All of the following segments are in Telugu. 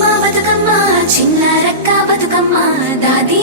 మా బతుకమ్మ చిన్న రక్క బతుకమ్మ దాదీ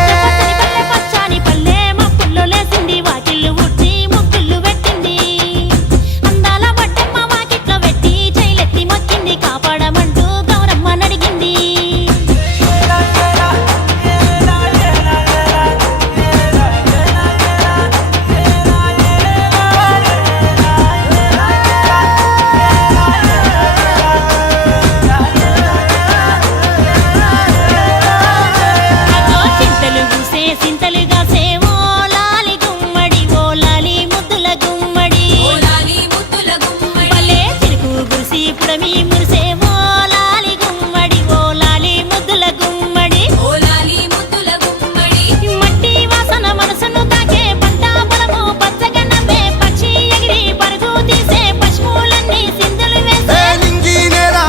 గురమీ మురిసే ఓలాలి గుమ్మడి ఓలాలి ముద్దుల గుమ్మడి. ఓలాలి ముద్దుల గుమ్మడి. మట్టి వాసన మనసును తాకే పంట పొలము పచ్చగా నవ్వే పక్షి ఎగిరి పరుగు తీసే పశువులన్నీ సింధులు వేసే. నింగి నేరా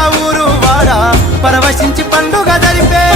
పండుగ జరిపే.